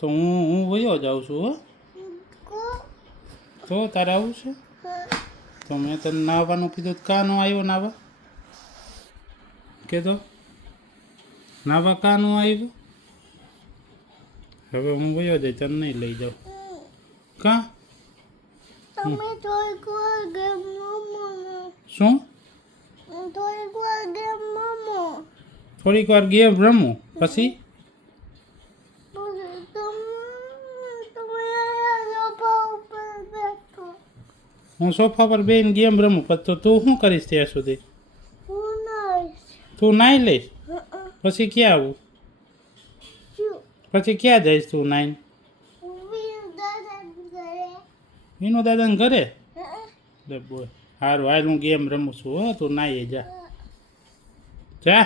તો હું વયો જાઉં છું હો. તો તારે આવું છે તો મેં તને નાહવાનું કીધું તો કાં નો આવ્યો નાવા કે તો નાવા કાં નો આવ્યો હવે હું વયો જાય તને નહીં લઈ જાઉં કાં શું થોડીક વાર ગેમ રમું પછી હું સોફા પર બેસીને ગેમ રમું પછી તો તું શું કરીશ ત્યાં સુધી તું નાહી લઈશ પછી ક્યાં આવું પછી ક્યાં જઈશ તું નાઈને વિનુ દાદાને ઘરે બોલ સારું હાલ હું ગેમ રમું છું હો તું નાહી જા જા